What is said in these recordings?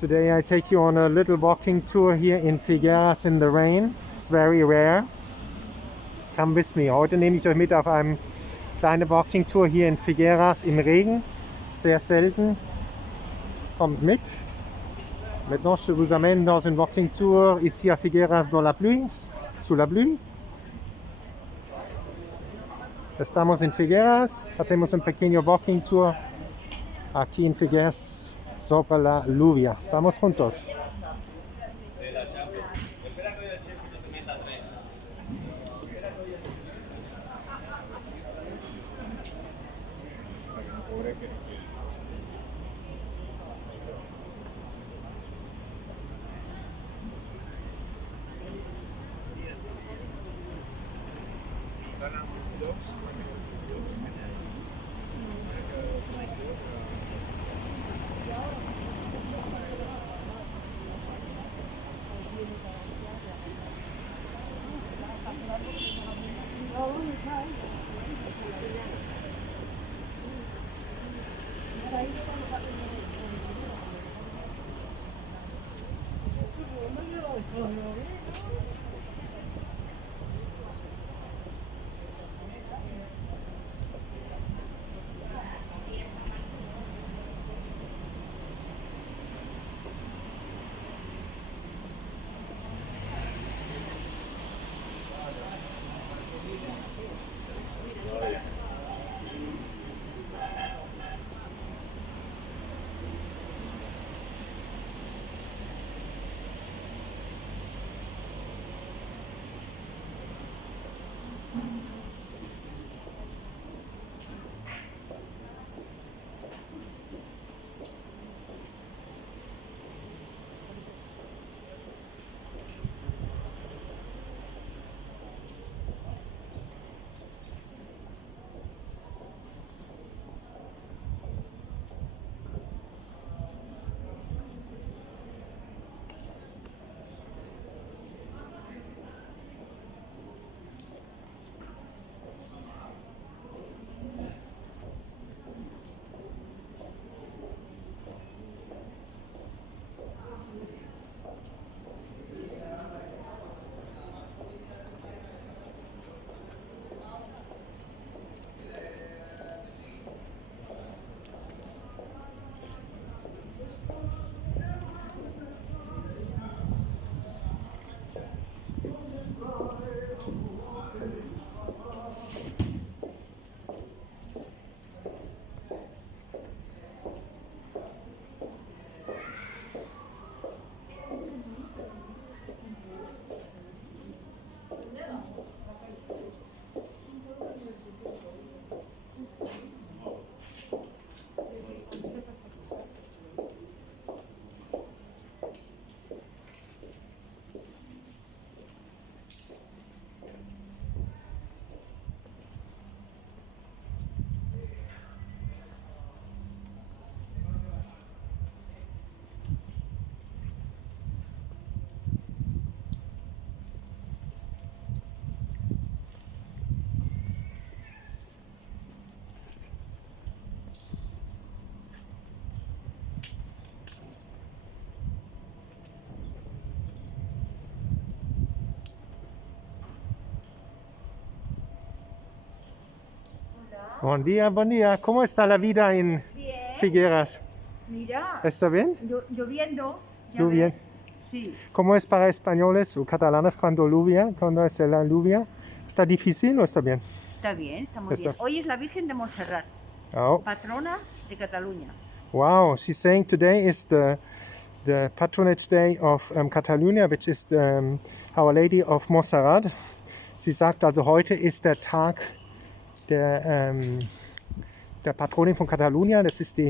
Today I take you on a little walking tour here in Figueres in the rain. It's very rare. Come with me. Heute nehme ich euch mit auf eine kleine Walking Tour hier in Figueres im Regen. Sehr selten. Kommt mit. Maintenant, je vous amène dans une walking tour ici à Figueres dans la pluie, sous la pluie. Estamos en Figueres. Hacemos un pequeño walking tour aquí en Figueres sobre la lluvia. Vamos juntos. Buen día, buen día. ¿Cómo está la vida en Figueres? Mira, ¿Está bien? lloviendo. Lluvia. Sí. ¿Cómo es para españoles o catalanes cuando lluvia? Cuando es la lluvia? ¿Está difícil o está bien? Está bien, está muy bien. Hoy es la Virgen de Montserrat, Oh. patrona de Cataluña. Wow, she's saying today is the patronage day of Catalunya, which is Our Lady of Montserrat. Sie sagt also, heute ist der Tag der Patronin von Catalunya, das ist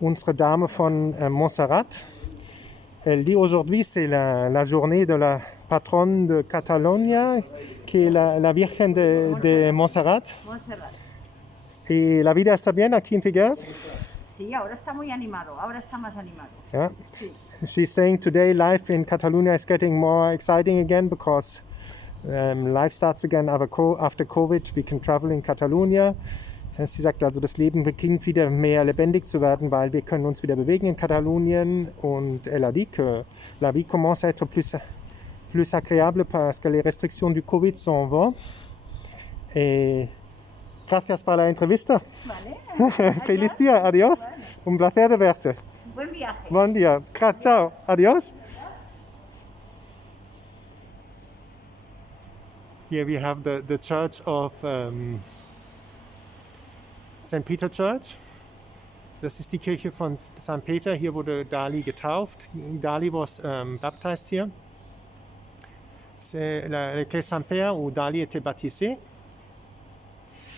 unsere Dame von Montserrat. Elle dit aujourd'hui c'est la journée de la patronne de Catalunya, qui est la Virgen de Montserrat. Montserrat. ¿Y la vida está bien aquí en Figueres? Sí, ahora está muy animado, ahora está más animado. Yeah. Sí. She's saying today life in Catalonia is getting more exciting again because life starts again after COVID. We can travel in Catalonia Sie sagt also, das Leben beginnt wieder mehr lebendig zu werden, weil wir können uns wieder bewegen in Katalonien. Und elle a dit que la vie commence à être plus agréable parce que les restrictions du Covid s'en vont. Et gracias por la entrevista. Vale. Feliz día, adiós. Vale. Un placer de verte. Buen viaje. Buen día. Ciao, adiós. Here we have the church of St. Peter Church. Das ist die Kirche von St. Peter. Hier wurde Dali getauft. Dali was baptized here. C'est l'église Saint-Père où Dali était baptisé.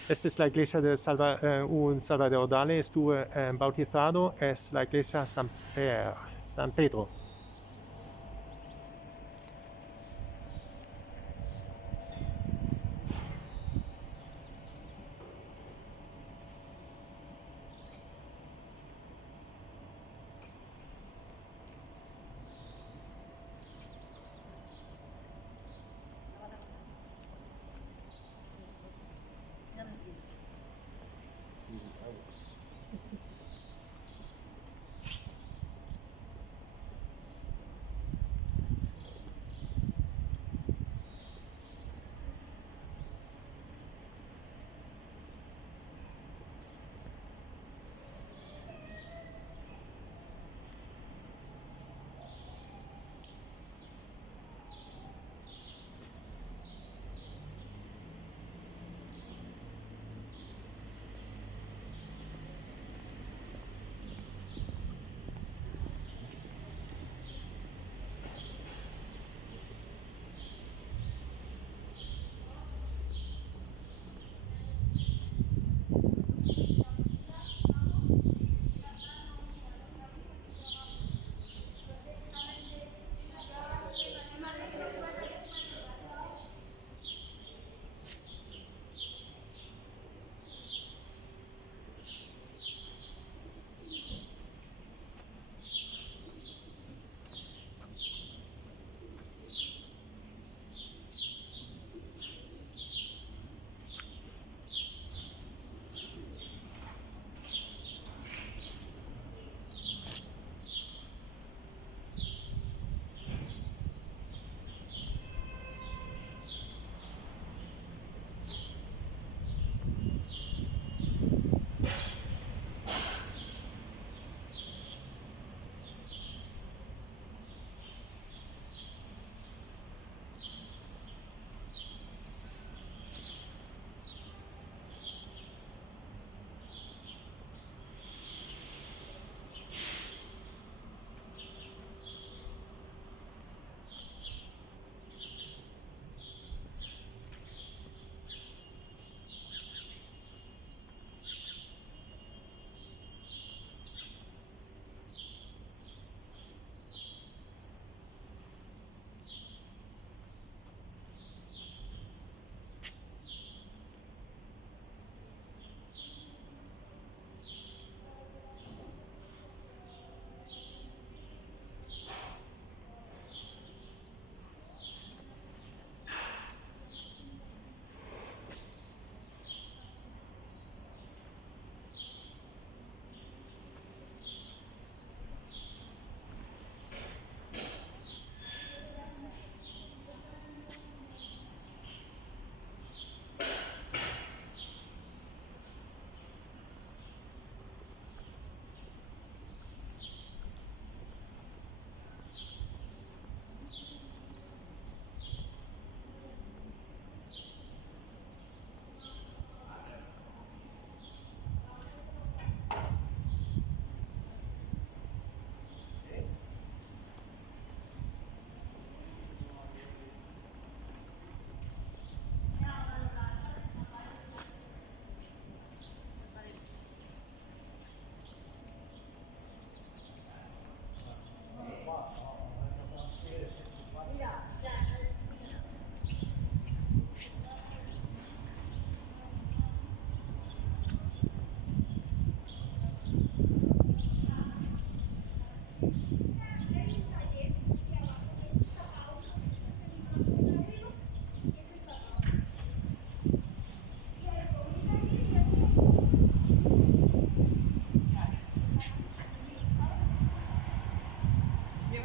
Esta es la iglesia de Salvador Dali estuvo bautizado. Es la iglesia San Pedro.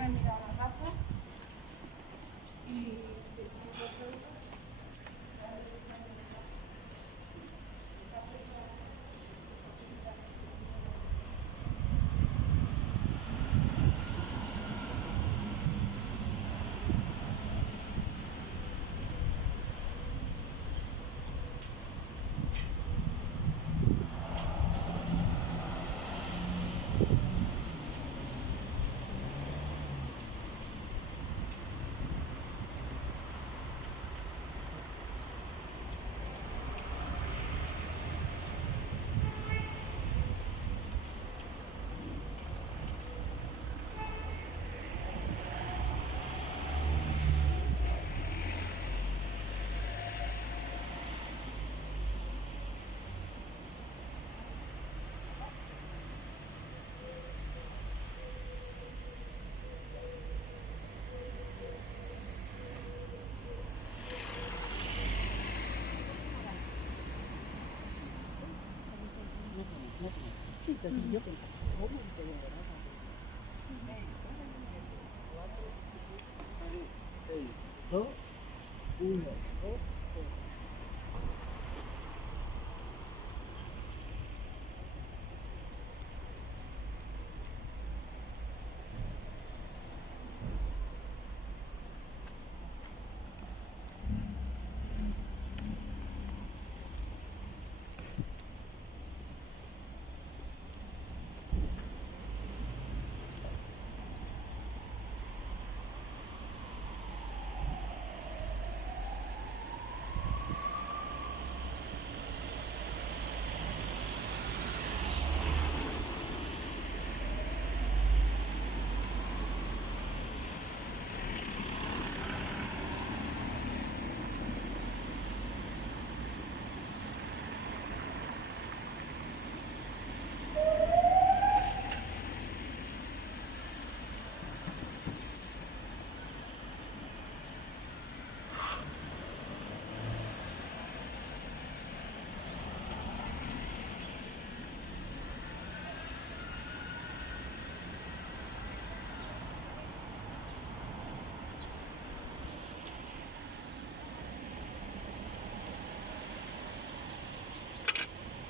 venido a la casa y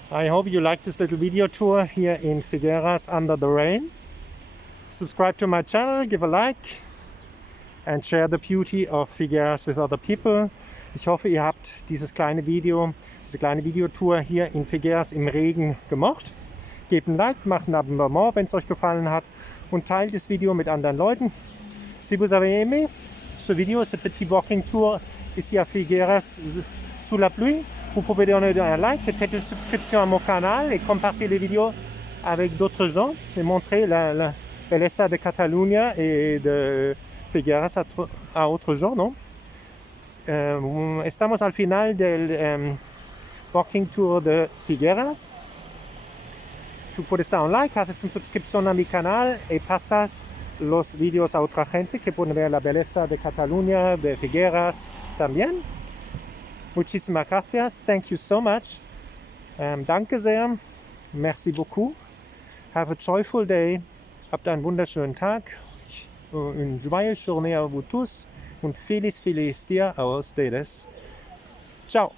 I hope you like this little video tour here in Figueres under the rain. Subscribe to my channel, give a like and share the beauty of Figueres with other people. Ich hoffe, ihr habt diese kleine Videotour hier in Figueres im Regen gemocht. Gebt ein Like, macht ein Abonnement, wenn es euch gefallen hat und teilt das Video mit anderen Leuten. Si vous avez aimé ce vidéo, ce petit walking tour ici à Figueres sous la pluie, vous pouvez donner un like, faites une subscription à mon canal et compartir les vidéos avec d'autres gens et montrer la belleza de Catalunya et de Figueres a otros gens, ¿no? Estamos al final del walking tour de Figueres. Tú puedes dar un like, haces una suscripción a mi canal y pasas los vídeos a otra gente que pueden ver la belleza de Catalunya, de Figueres también. Muchísimas gracias. Thank you so much. Danke sehr. Merci beaucoup. Have a joyful day. Habt einen wunderschönen Tag. Une joyeuse journée à vous tous. Und vieles, vieles dir a ustedes. Ciao.